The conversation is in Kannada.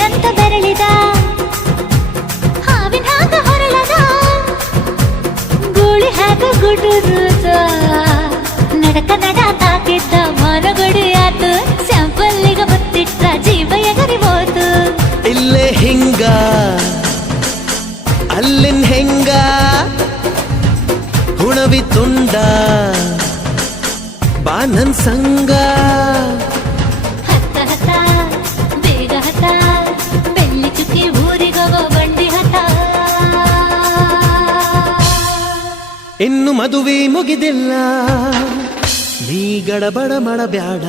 ಏನಂತ ಬೆರಳಿದ ಹಾವಿನ ಹಾಗ ಹೊರಳದ ಗೂಳಿ ಹಾಗ ಗುಡುರುದ ನಡಕ ನಡ ತಾಕಿದ್ದ ಮನಗಡಿ ಆತು ಸ್ಯಾಂಪಲ್ಲಿಗ ಮುತ್ತಿಟ್ಟ ಜೀವ ಎಗರಿಬೋದು ಇಲ್ಲೇ ಹಿಂಗ ಅಲ್ಲಿನ್ ಹೆಂಗ ಹುಣವಿ ತುಂಡ ಬಾ ನನ್ ಸಂಗ ಹತ್ತ ಹತ್ತ ಬೇಗ ಹತ್ತ ಬೆಳ್ಳಿ ಚುಕ್ಕಿ ಊರಿಗೋಗೋ ಬಂಡಿ ಹತ್ತ ಇನ್ನು ಮದುವೆ ಮುಗಿದಿಲ್ಲ ನೀ ಗಡಬಡ ಮಾಡಬ್ಯಾಡ